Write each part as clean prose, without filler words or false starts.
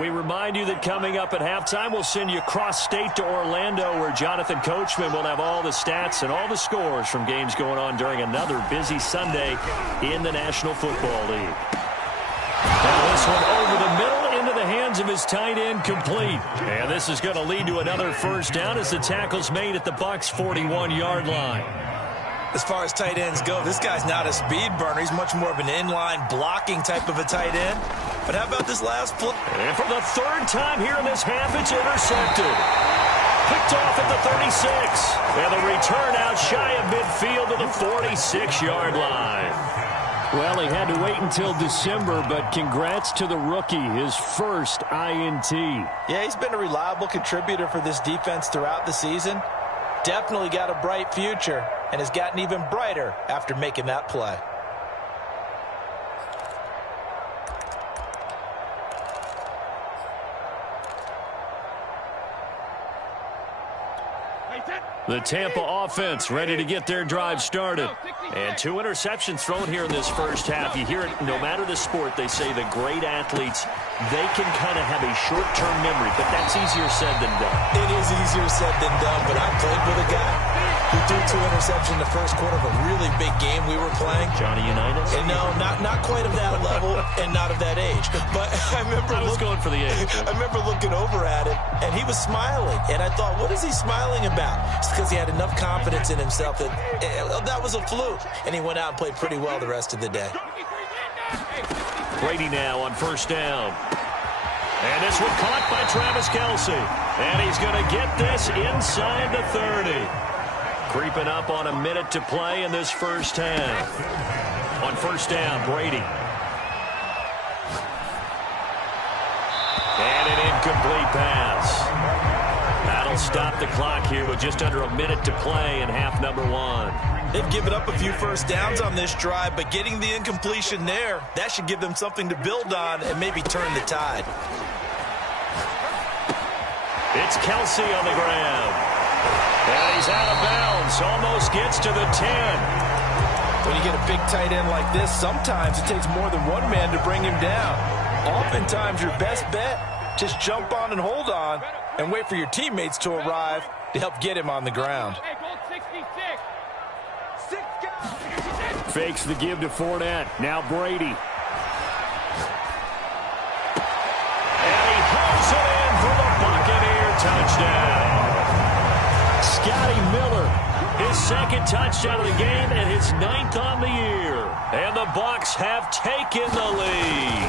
We remind you that coming up at halftime, we'll send you cross-state to Orlando, where Jonathan Coachman will have all the stats and all the scores from games going on during another busy Sunday in the National Football League. And this one over the middle into the hands of his tight end, complete. And this is going to lead to another first down as the tackle's made at the Bucs' 41-yard line. As far as tight ends go, this guy's not a speed burner. He's much more of an inline blocking type of a tight end. But how about this last play? And for the third time here in this half, it's intercepted. Picked off at the 36. And the return out shy of midfield to the 46-yard line. Well, he had to wait until December, but congrats to the rookie, his first INT. Yeah, he's been a reliable contributor for this defense throughout the season. Definitely got a bright future and has gotten even brighter after making that play. The Tampa offense ready to get their drive started. And 2 interceptions thrown here in this first half. You hear it, no matter the sport, they say the great athletes, they can kind of have a short-term memory, but that's easier said than done. It is easier said than done, but I played with a guy who threw 2 interceptions in the first quarter of a really big game we were playing. Johnny Unitas? And no, not quite of that level and not of that age. But I remember I was going for the age. I remember looking over at him, and he was smiling. And I thought, what is he smiling about? It's because he had enough confidence in himself that that was a fluke. And he went out and played pretty well the rest of the day. Brady now on first down. And this one caught by Travis Kelce. And he's going to get this inside the 30. Creeping up on a minute to play in this first half. On first down, Brady. And an incomplete pass. That'll stop the clock here with just under a minute to play in half number 1. They've given up a few first downs on this drive, but getting the incompletion there, that should give them something to build on and maybe turn the tide. It's Kelce on the ground. And he's out of bounds. Almost gets to the 10. When you get a big tight end like this, sometimes it takes more than one man to bring him down. Oftentimes, your best bet, just jump on and hold on and wait for your teammates to arrive to help get him on the ground. Fakes the give to Fournette. Now Brady. And he hauls it in for the Buccaneer touchdown. Scotty Miller, his second touchdown of the game and his 9th on the year. And the Bucs have taken the lead.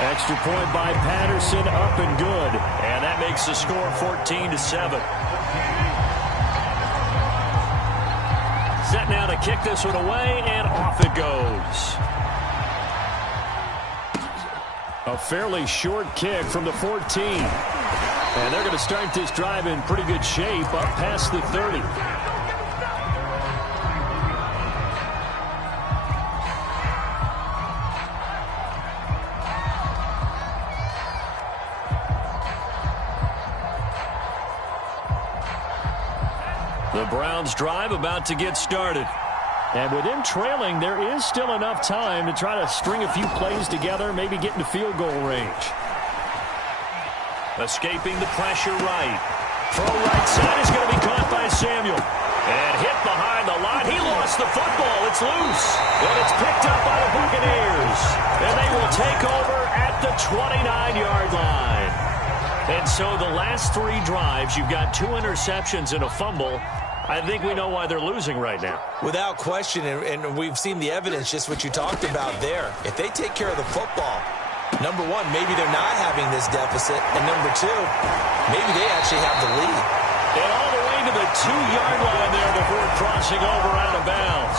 Extra point by Patterson, up and good. And that makes the score 14-7. Set now to kick this one away, and off it goes. A fairly short kick from the 14. And they're going to start this drive in pretty good shape, up past the 30. The Browns drive about to get started. And with him trailing, there is still enough time to try to string a few plays together, maybe get into field goal range. Escaping the pressure right. Throw right side is going to be caught by Samuel. And hit behind the line. He lost the football. It's loose. And it's picked up by the Buccaneers. And they will take over at the 29-yard line. And so the last 3 drives, you've got 2 interceptions and a fumble. I think we know why they're losing right now. Without question, and we've seen the evidence, just what you talked about there. If they take care of the football, number 1, maybe they're not having this deficit. And number 2, maybe they actually have the lead. And all the way to the 2-yard line there before crossing over out of bounds.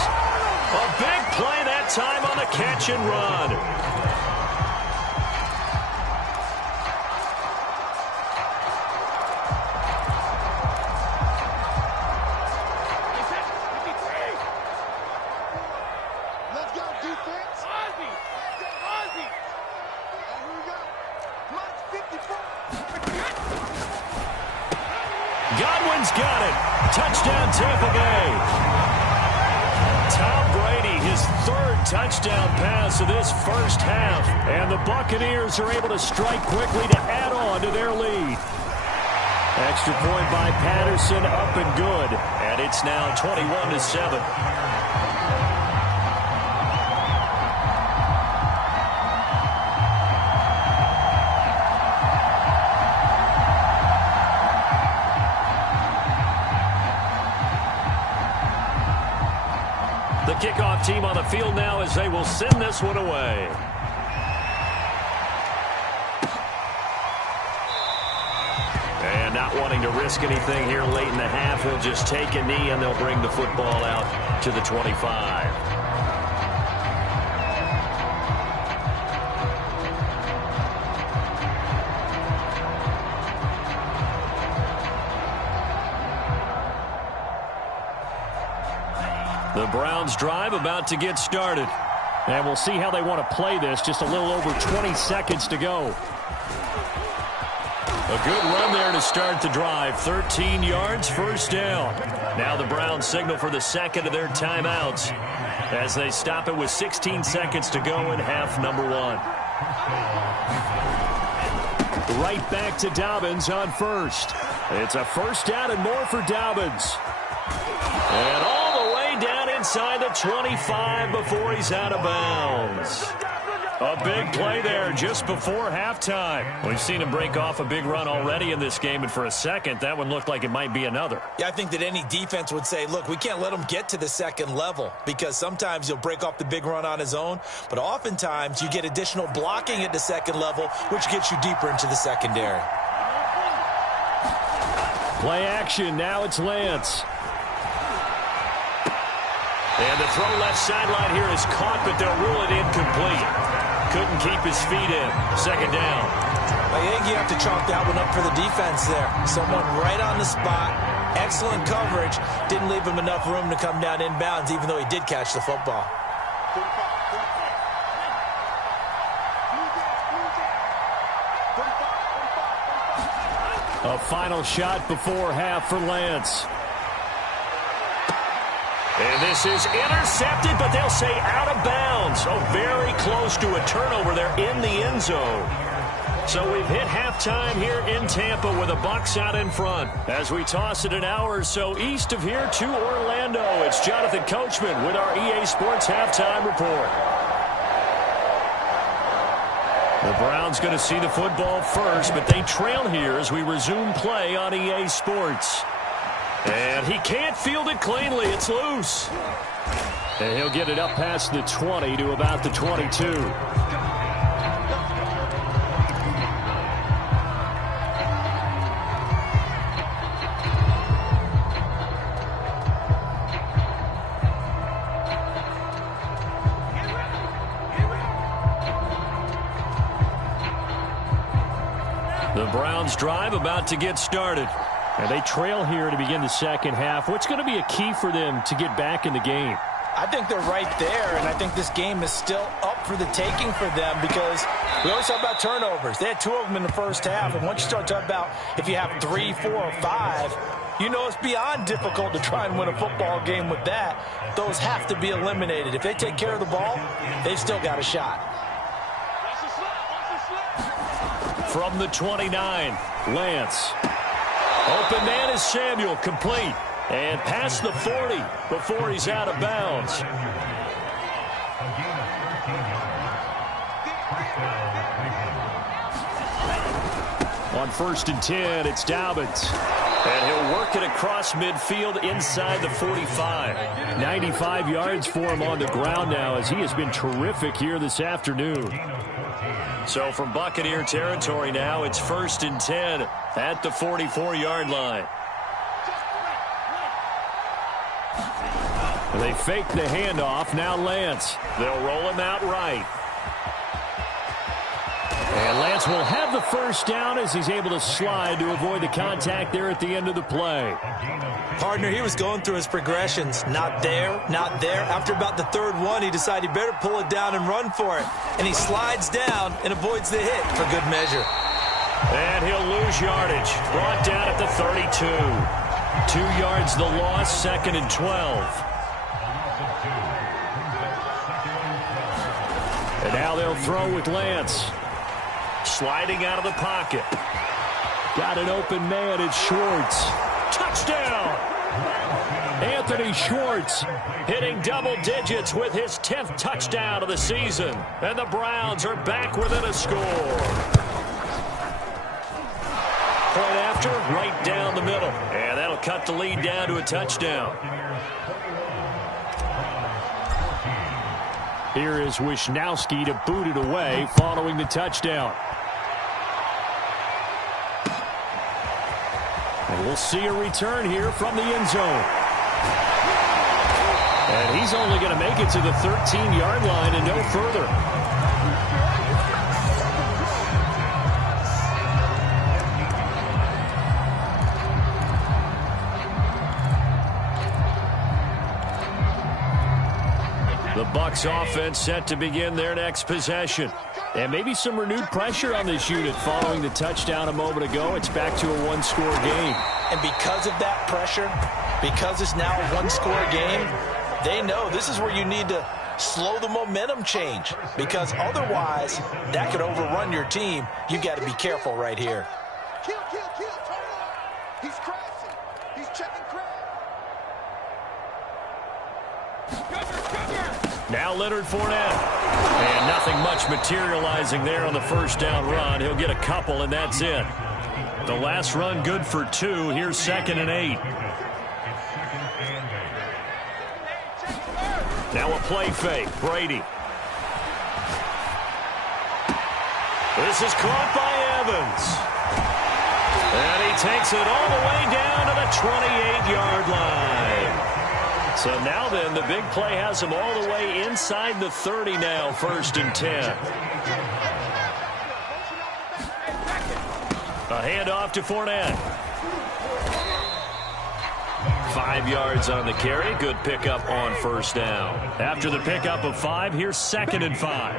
A big play that time on the catch and run. Godwin's got it. Touchdown, Tampa Bay. Tom Brady, his third touchdown pass of this first half. And the Buccaneers are able to strike quickly to add on to their lead. Extra point by Patterson, up and good. And it's now 21-7. The kickoff team on the field now as they will send this one away. And not wanting to risk anything here late in the half, he'll just take a knee and they'll bring the football out to the 25. The Browns drive about to get started. And we'll see how they want to play this. Just a little over 20 seconds to go. A good run there to start the drive. 13 yards, first down. Now the Browns signal for the second of their timeouts as they stop it with 16 seconds to go in half number one. Right back to Dobbins on first. It's a first down and more for Dobbins. And all the way down inside the 25 before he's out of bounds. A big play there just before halftime. We've seen him break off a big run already in this game, and for a second, that one looked like it might be another. Yeah, I think that any defense would say, look, we can't let him get to the second level because sometimes he'll break off the big run on his own, but oftentimes you get additional blocking at the second level, which gets you deeper into the secondary. Play action. Now it's Lance. And the throw left sideline here is caught, but they'll rule it incomplete. Couldn't keep his feet in. Second down. I think you have to chalk that one up for the defense there. Someone right on the spot. Excellent coverage. Didn't leave him enough room to come down inbounds, even though he did catch the football. A final shot before half for Lance. And this is intercepted, but they'll say out of bounds. Oh, very close to a turnover there in the end zone. So we've hit halftime here in Tampa with the Bucs out in front. As we toss it an hour or so east of here to Orlando, it's Jonathan Coachman with our EA Sports Halftime Report. The Browns going to see the football first, but they trail here as we resume play on EA Sports. And he can't field it cleanly. It's loose. And he'll get it up past the 20 to about the 22. The Browns drive about to get started. And they trail here to begin the second half. What's going to be a key for them to get back in the game? I think they're right there, and I think this game is still up for the taking for them because we always talk about turnovers. They had 2 of them in the first half, and once you start talking about if you have 3, 4, or 5, you know it's beyond difficult to try and win a football game with that. Those have to be eliminated. If they take care of the ball, they've still got a shot. From the 29, Lance. Open man is Samuel, complete. And past the 40 before he's out of bounds. On 1st and 10, it's Dobbins. And he'll work it across midfield inside the 45. 95 yards for him on the ground now as he has been terrific here this afternoon. So from Buccaneer territory now, it's 1st and 10 at the 44-yard line. They fake the handoff. Now Lance. They'll roll him out right. And Lance will have the first down as he's able to slide to avoid the contact there at the end of the play. Partner, he was going through his progressions. Not there, not there. After about the 3rd one, he decided he better pull it down and run for it. And he slides down and avoids the hit for good measure. And he'll lose yardage. Brought down at the 32. 2 yards the loss, 2nd and 12. Now they'll throw with Lance. Sliding out of the pocket. Got an open man. It's Schwartz. Touchdown! Anthony Schwartz hitting double digits with his 10th touchdown of the season. And the Browns are back within a score. Point after, right down the middle. And that'll cut the lead down to a touchdown. Here is Wisnowski to boot it away following the touchdown. And we'll see a return here from the end zone. And he's only going to make it to the 13-yard line and no further. The Bucs offense set to begin their next possession. And maybe some renewed pressure on this unit following the touchdown a moment ago. It's back to a one-score game. And because of that pressure, because it's now a one-score game, they know this is where you need to slow the momentum change. Because otherwise, that could overrun your team. You've got to be careful right here. Kill, turn up. He's crashing. He's checking crash. Now Leonard Fournette. And nothing much materializing there on the first down run. He'll get a couple, and that's it. The last run good for 2. Here's 2nd and 8. Now a play fake. Brady. This is caught by Evans. And he takes it all the way down to the 28-yard line. So now then, the big play has him all the way inside the 30 now, 1st and 10. A handoff to Fournette. 5 yards on the carry. Good pickup on 1st down. After the pickup of 5, here's 2nd and 5.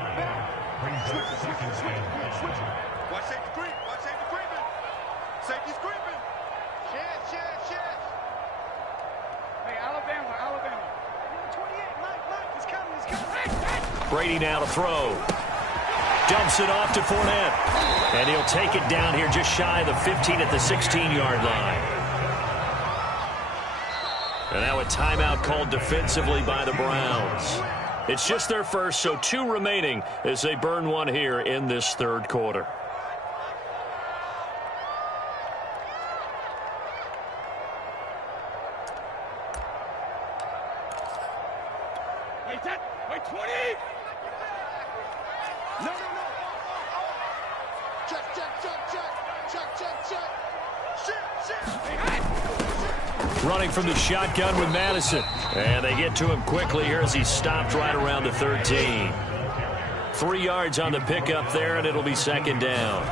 Brady now to throw. Dumps it off to Fournette. And he'll take it down here just shy of the 15 at the 16-yard line. And now a timeout called defensively by the Browns. It's just their first, so 2 remaining as they burn one here in this 3rd quarter. Wait, 20! No. Check. Running from the shotgun with Madison. And they get to him quickly here as he's stopped right around the 13. 3 yards on the pickup there, and it'll be 2nd down.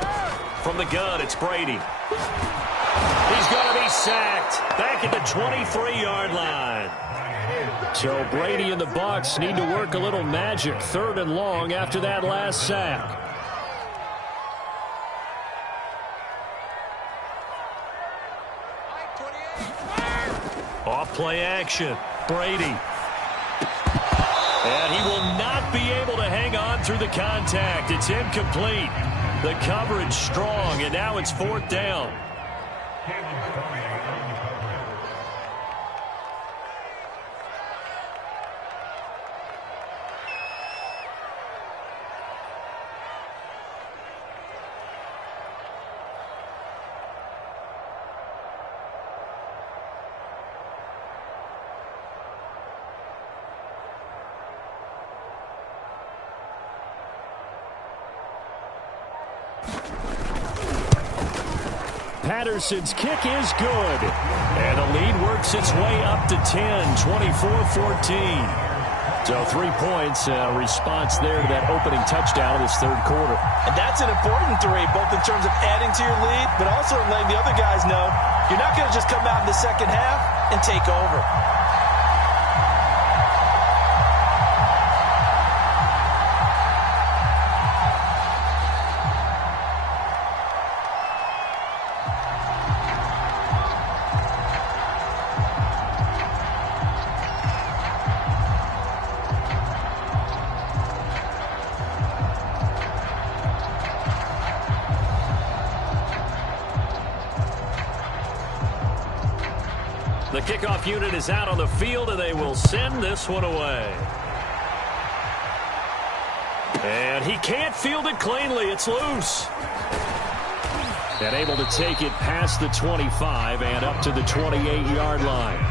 From the gun, it's Brady. He's going to be sacked. Back at the 23-yard line. So Brady and the Bucs need to work a little magic. 3rd and long after that last sack. Off play action. Brady. And he will not be able to hang on through the contact. It's incomplete. The coverage strong, and now it's 4th down. Patterson's kick is good. And the lead works its way up to 10, 24-14. So 3 points, response there to that opening touchdown of this 3rd quarter. And that's an important 3, both in terms of adding to your lead, but also in letting the other guys know you're not going to just come out in the second half and take over. The kickoff unit is out on the field, and they will send this one away. And he can't field it cleanly. It's loose. And able to take it past the 25 and up to the 28-yard line.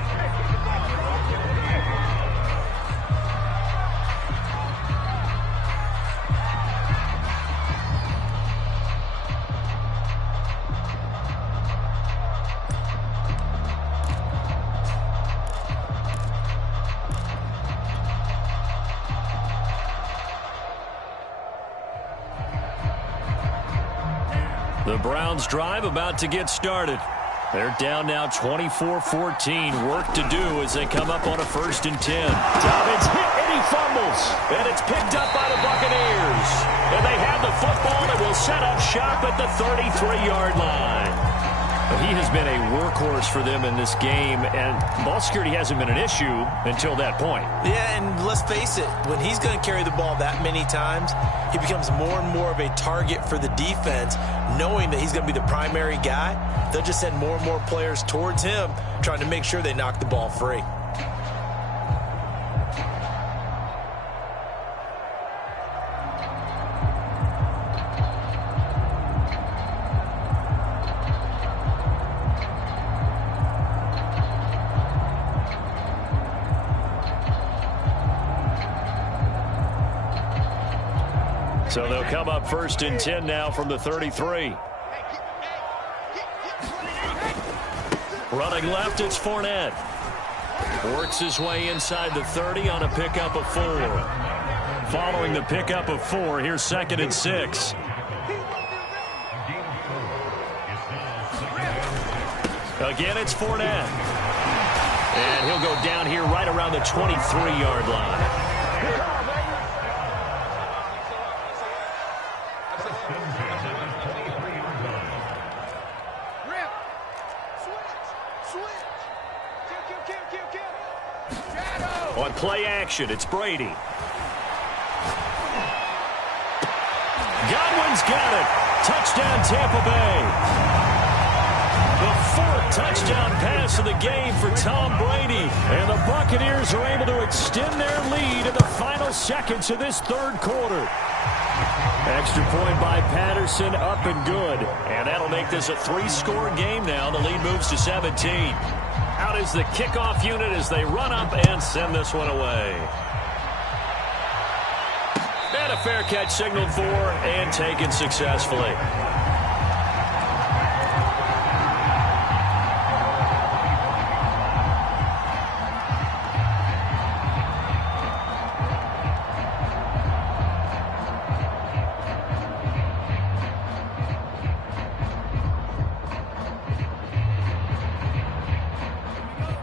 The Browns drive about to get started. They're down now 24-14. Work to do as they come up on a 1st and 10. Dobbins hit and he fumbles. And it's picked up by the Buccaneers. And they have the football and will set up shop at the 33-yard line. He has been a workhorse for them in this game, and ball security hasn't been an issue until that point. Yeah, and let's face it, when he's going to carry the ball that many times, he becomes more and more of a target for the defense, knowing that he's going to be the primary guy. They'll just send more and more players towards him, trying to make sure they knock the ball free. So they'll come up 1st and 10 now from the 33. Running left, it's Fournette. Works his way inside the 30 on a pickup of 4. Following the pickup of 4, here's 2nd and 6. Again, it's Fournette. And he'll go down here right around the 23-yard line. On play action, it's Brady. Godwin's got it. Touchdown, Tampa Bay. The 4th touchdown pass of the game for Tom Brady. And the Buccaneers are able to extend their lead in the final seconds of this 3rd quarter. Extra point by Patterson, up and good. And that'll make this a 3-score game now. The lead moves to 17. Out is the kickoff unit as they run up and send this one away. And a fair catch signaled for and taken successfully.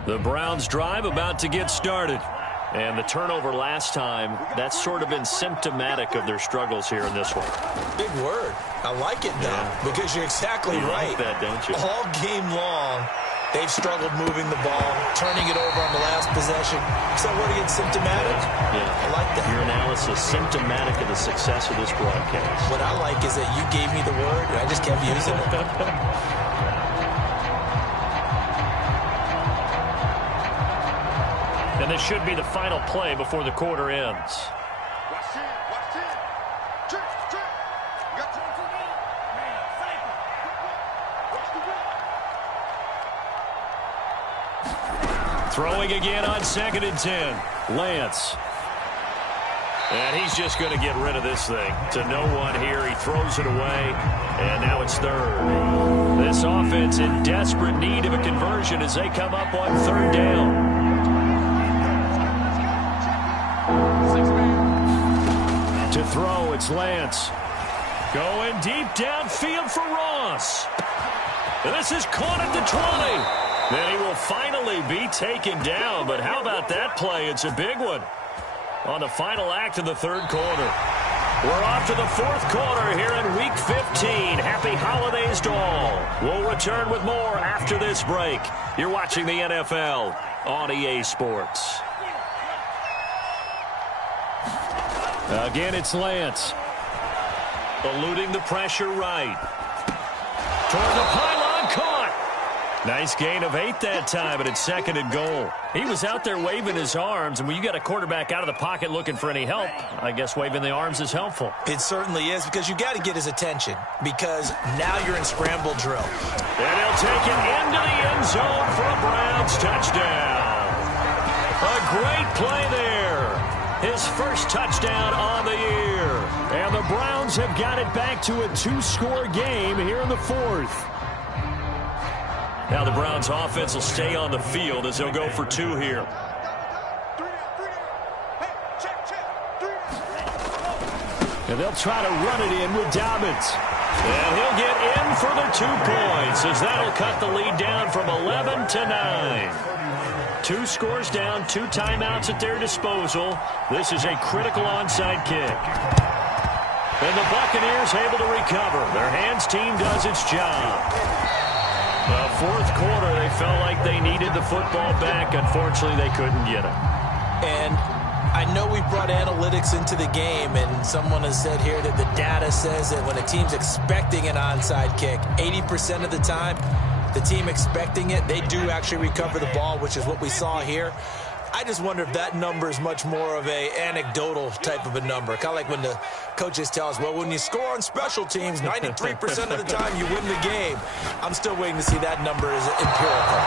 The Browns drive about to get started. And the turnover last time, that's sort of been symptomatic of their struggles here in this one. Big word. I like it, though, because you're exactly right. You like that, don't you? All game long, they've struggled moving the ball, turning it over on the last possession. So what again, symptomatic? Yeah. I like that. Your analysis, symptomatic of the success of this broadcast. What I like is that you gave me the word, and I just kept using it. And this should be the final play before the quarter ends. Watch 10. Watch 10. Trick. You got 10. Watch the Throwing again on 2nd and 10. Lance. And he's just going to get rid of this thing. To no one here. He throws it away. And now it's 3rd. This offense in desperate need of a conversion as they come up on 3rd down. To throw, it's Lance. Going deep downfield for Ross. And this is caught at the 20. Then he will finally be taken down. But how about that play? It's a big one on the final act of the 3rd quarter. We're off to the 4th quarter here in Week 15. Happy holidays to all. We'll return with more after this break. You're watching the NFL on EA Sports. Again, it's Lance. Eluding the pressure right. Toward the pylon, caught. Nice gain of 8 that time, but it's 2nd and goal. He was out there waving his arms, and when you got a quarterback out of the pocket looking for any help, I guess waving the arms is helpful. It certainly is, because you got to get his attention, because now you're in scramble drill. And he'll take it into the end zone for a Browns touchdown. A great play there. His first touchdown on the year. And the Browns have got it back to a 2-score game here in the 4th. Now the Browns offense will stay on the field as they'll go for 2 here. And they'll try to run it in with Dobbins. And he'll get in for the 2 points as that'll cut the lead down from 11 to 9. 2 scores down, 2 timeouts at their disposal. This is a critical onside kick. And the Buccaneers able to recover. Their hands team does its job. The 4th quarter, they felt like they needed the football back. Unfortunately, they couldn't get it. And I know we brought analytics into the game, and someone has said here that the data says that when a team's expecting an onside kick, 80% of the time, the team expecting it, they do actually recover the ball, which is what we saw here. I just wonder if that number is much more of a anecdotal type of a number. Kind of like when the coaches tell us, well, when you score on special teams, 93% of the time you win the game. I'm still waiting to see that number is empirical.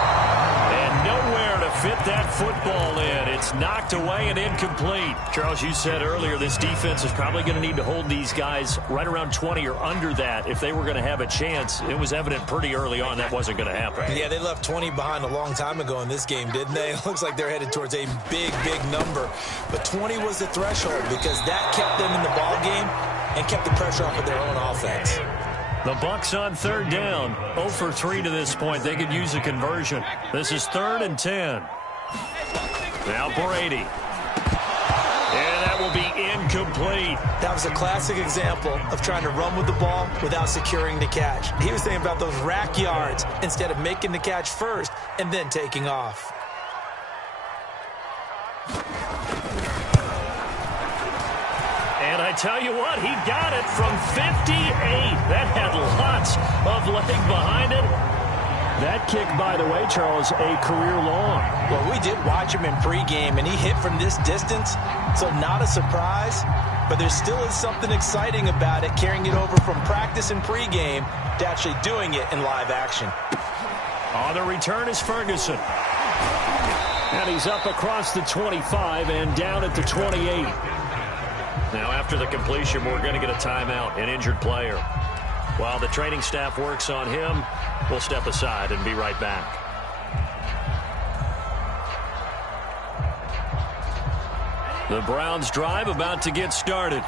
And nowhere to fit that football in. It's knocked away and incomplete. Charles, you said earlier this defense is probably going to need to hold these guys right around 20 or under that if they were going to have a chance. It was evident pretty early on that wasn't going to happen. Yeah, they left 20 behind a long time ago in this game, didn't they? It looks like they're headed towards a big, big number. But 20 was the threshold because that kept them in the ball game and kept the pressure off of their own offense. The Bucs on 3rd down. 0 for 3 to this point. They could use a conversion. This is 3rd and 10. Now Brady. And that will be incomplete. That was a classic example of trying to run with the ball without securing the catch. He was thinking about those rack yards instead of making the catch first and then taking off. And I tell you what, he got it from 58. That had lots of leg behind it. That kick, by the way, Charles, a career long. Well, we did watch him in pregame, and he hit from this distance, so not a surprise. But there still is something exciting about it, carrying it over from practice and pregame to actually doing it in live action. On the return is Ferguson. And he's up across the 25 and down at the 28. Now, after the completion, we're going to get a timeout, an injured player. While the training staff works on him, we'll step aside and be right back. The Browns drive about to get started.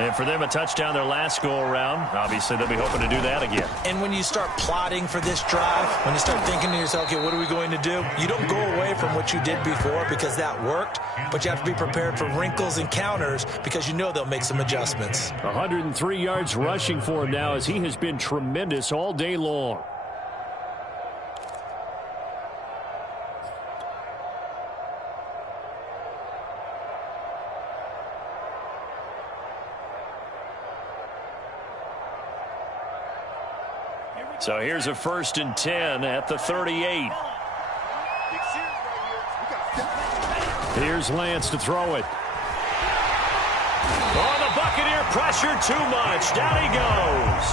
And for them, a touchdown their last go-around. Obviously, they'll be hoping to do that again. And when you start plotting for this drive, when you start thinking to yourself, okay, what are we going to do? You don't go away from what you did before because that worked, but you have to be prepared for wrinkles and counters because you know they'll make some adjustments. 103 yards rushing for him now as he has been tremendous all day long. So here's a 1st and 10 at the 38. Here's Lance to throw it. Oh, the Buccaneer pressure too much. Down he goes.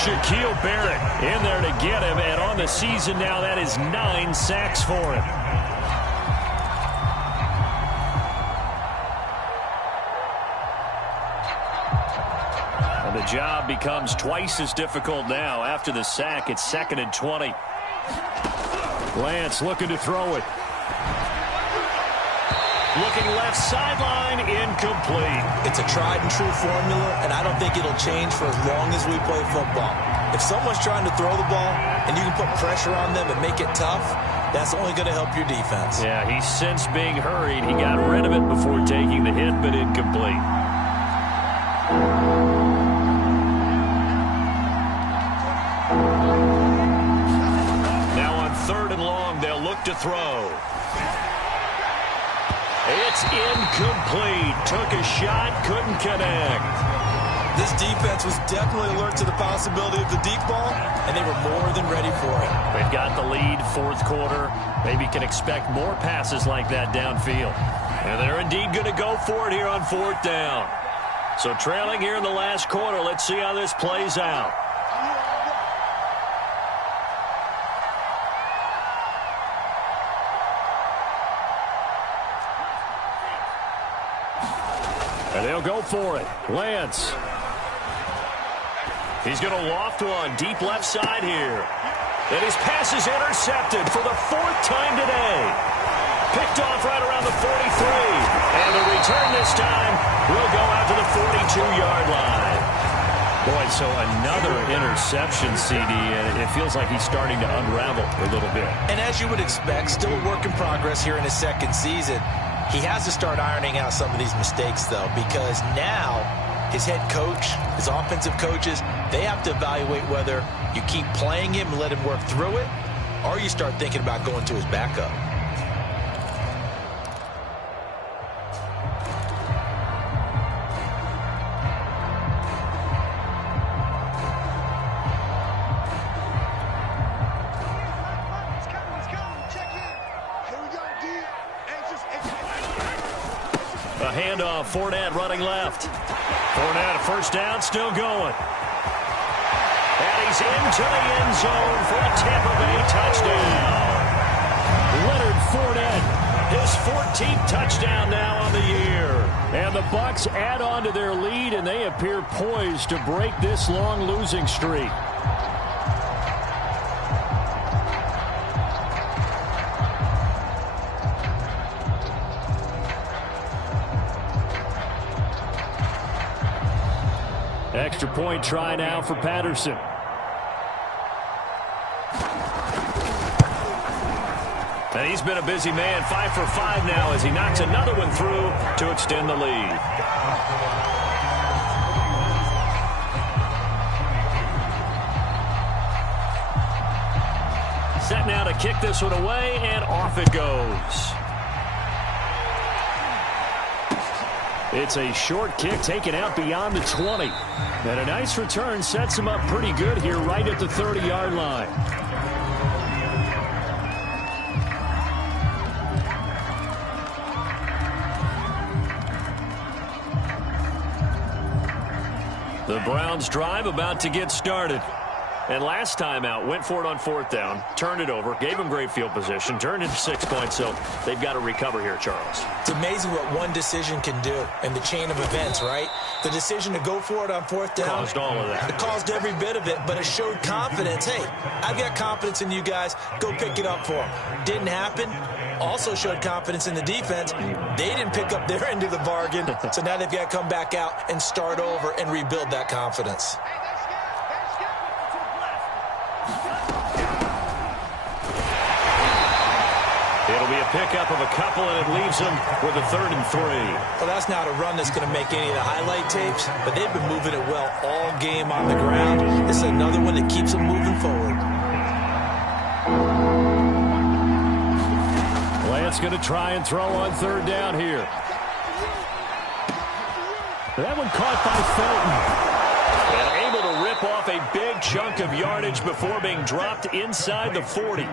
Shaquille Barrett in there to get him. And on the season now, that is 9 sacks for him. The job becomes twice as difficult now. After the sack, it's 2nd and 20. Lance looking to throw it. Looking left sideline, incomplete. It's a tried and true formula, and I don't think it'll change for as long as we play football. If someone's trying to throw the ball and you can put pressure on them and make it tough, that's only going to help your defense. Yeah, he's since being hurried. He got rid of it before taking the hit, but incomplete. To throw. It's incomplete. Took a shot, couldn't connect. This defense was definitely alert to the possibility of the deep ball, and they were more than ready for it. They've got the lead, fourth quarter. Maybe can expect more passes like that downfield. And they're indeed going to go for it here on fourth down. So trailing here in the last quarter. Let's see how this plays out. And they'll go for it. Lance. He's going to loft one deep left side here. And his pass is intercepted for the fourth time today. Picked off right around the 43. And the return this time will go out to the 42-yard line. Boy, so another interception, CD, and it feels like he's starting to unravel a little bit. And as you would expect, still a work in progress here in his second season. He has to start ironing out some of these mistakes, though, because now his head coach, his offensive coaches, they have to evaluate whether you keep playing him and let him work through it, or you start thinking about going to his backup. A handoff, Fournette running left. Fournette, first down, still going. And he's into the end zone for a Tampa Bay touchdown. Leonard Fournette, his 14th touchdown now on the year. And the Bucs add on to their lead, and they appear poised to break this long losing streak. Extra point try now for Patterson. And he's been a busy man, 5 for 5 now as he knocks another one through to extend the lead. Set now to kick this one away, and off it goes. It's a short kick taken out beyond the 20. And a nice return sets him up pretty good here right at the 30-yard line. The Browns drive about to get started. And last time out, went for it on fourth down, turned it over, gave him great field position, turned into 6 points, so they've got to recover here, Charles. It's amazing what one decision can do in the chain of events, right? The decision to go for it on fourth down. Caused all of that. It caused every bit of it, but it showed confidence. Hey, I've got confidence in you guys. Go pick it up for them. Didn't happen. Also showed confidence in the defense. They didn't pick up their end of the bargain, so now they've got to come back out and start over and rebuild that confidence. It'll be a pickup of a couple, and it leaves them with a 3rd and 3. Well, that's not a run that's going to make any of the highlight tapes, but they've been moving it well all game on the ground. This is another one that keeps them moving forward. Lance going to try and throw on 3rd down here. That one caught by Felton. And able to rip off a big chunk of yardage before being dropped inside the 40.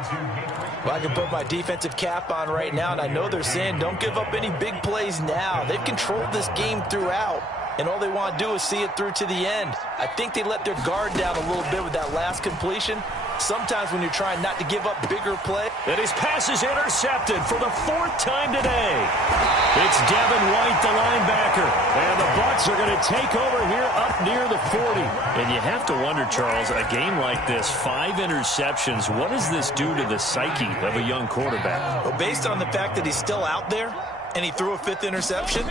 Well, I can put my defensive cap on right now, and I know they're saying don't give up any big plays now. They've controlled this game throughout, and all they want to do is see it through to the end. I think they let their guard down a little bit with that last completion. Sometimes when you're trying not to give up bigger play. And his pass is intercepted for the 4th time today. It's Devin White, the linebacker. And the Bucs are going to take over here up near the 40. And you have to wonder, Charles, a game like this, 5 interceptions, what does this do to the psyche of a young quarterback? Well, based on the fact that he's still out there and he threw a 5th interception,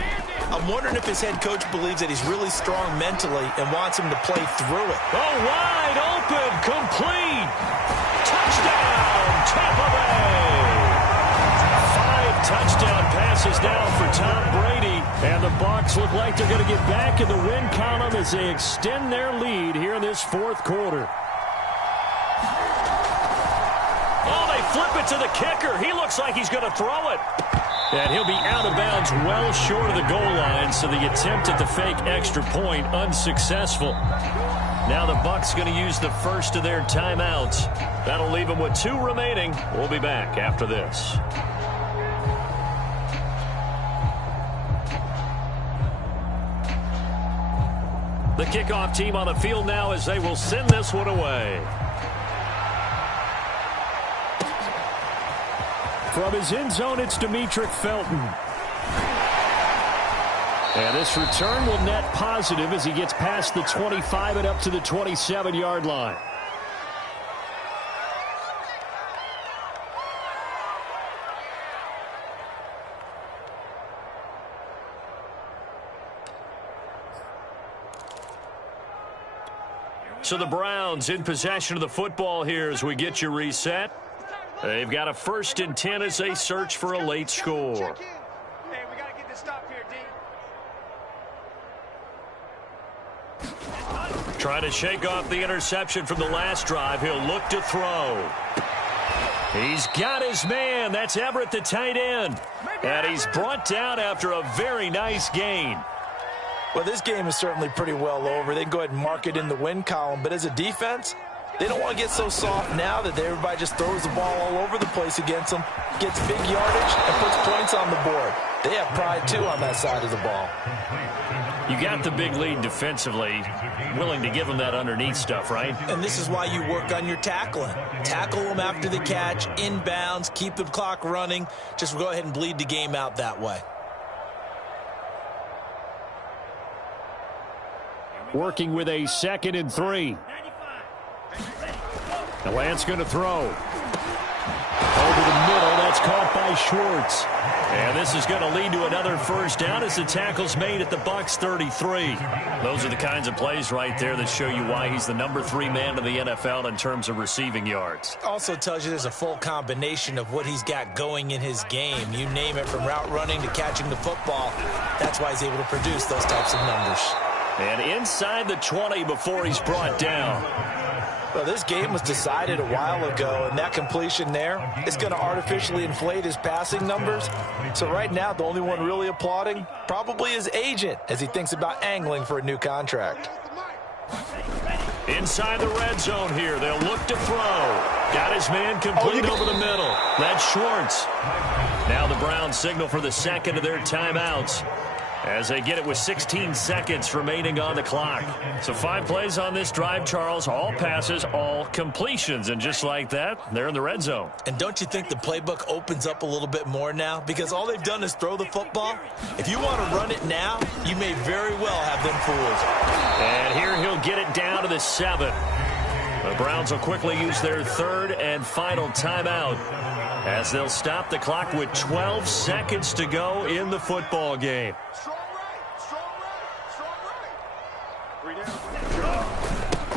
I'm wondering if his head coach believes that he's really strong mentally and wants him to play through it. Oh, wide open, complete. Touchdown, Tampa Bay. 5 touchdown passes now for Tom Brady. And the Bucs look like they're going to get back in the win column as they extend their lead here in this 4th quarter. Oh, they flip it to the kicker. He looks like he's going to throw it. And he'll be out of bounds well short of the goal line, so the attempt at the fake extra point unsuccessful. Now the Bucs going to use the first of their timeouts. That'll leave them with 2 remaining. We'll be back after this. The kickoff team on the field now as they will send this one away. From his end zone, it's Demetric Felton. And this return will net positive as he gets past the 25 and up to the 27-yard line. So the Browns in possession of the football here as we get you reset. They've got a 1st and 10 as they search for a late score. Hey, we got to get this stop here, D. Trying to shake off the interception from the last drive. He'll look to throw. He's got his man. That's Everett, the tight end. And he's brought down after a very nice gain. Well, this game is certainly pretty well over. They can go ahead and mark it in the win column. But as a defense, they don't want to get so soft now that everybody just throws the ball all over the place against them, gets big yardage, and puts points on the board. They have pride, too, on that side of the ball. You got the big lead defensively, willing to give them that underneath stuff, right? And this is why you work on your tackling. Tackle them after the catch, inbounds, keep the clock running. Just go ahead and bleed the game out that way. Working with a 2nd and 3. The Lance going to throw. Over the middle, that's caught by Schwartz. And this is going to lead to another first down as the tackle's made at the Bucs 33. Those are the kinds of plays right there that show you why he's the number 3 man in the NFL in terms of receiving yards. Also tells you there's a full combination of what he's got going in his game. You name it, from route running to catching the football. That's why he's able to produce those types of numbers. And inside the 20 before he's brought down. Well, this game was decided a while ago, and that completion there is going to artificially inflate his passing numbers. So right now, the only one really applauding probably his agent as he thinks about angling for a new contract. Inside the red zone here, they'll look to throw. Got his man complete over the middle. That's Schwartz. Now the Browns signal for the 2nd of their timeouts, as they get it with 16 seconds remaining on the clock. So 5 plays on this drive, Charles. All passes, all completions. And just like that, they're in the red zone. And don't you think the playbook opens up a little bit more now? Because all they've done is throw the football. If you want to run it now, you may very well have them fooled. And here he'll get it down to the 7. The Browns will quickly use their 3rd and final timeout, as they'll stop the clock with 12 seconds to go in the football game.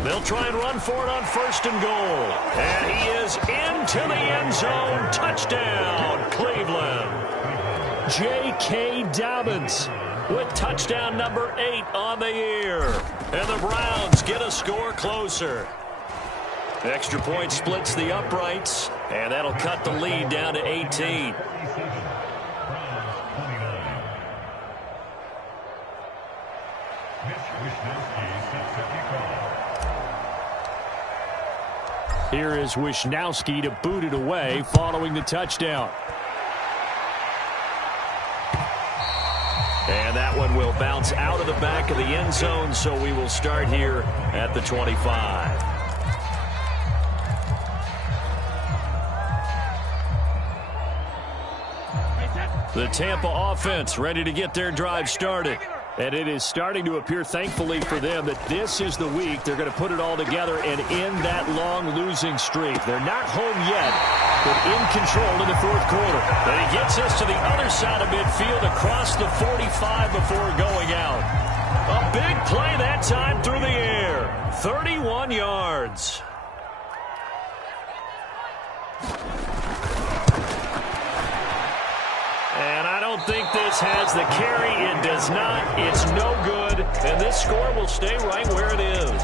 They'll try and run for it on 1st and goal. And he is into the end zone. Touchdown, Cleveland. J.K. Dobbins with touchdown number 8 on the year. And the Browns get a score closer. The extra point splits the uprights, and that'll cut the lead down to 18. Here is Wisnowski to boot it away following the touchdown. And that one will bounce out of the back of the end zone, so we will start here at the 25. The Tampa offense ready to get their drive started. And it is starting to appear, thankfully for them, that this is the week they're going to put it all together and end that long losing streak. They're not home yet, but in control in the 4th quarter. And he gets us to the other side of midfield across the 45 before going out. A big play that time through the air. 31 yards. And I don't think this has the carry. It does not. It's no good. And this score will stay right where it is.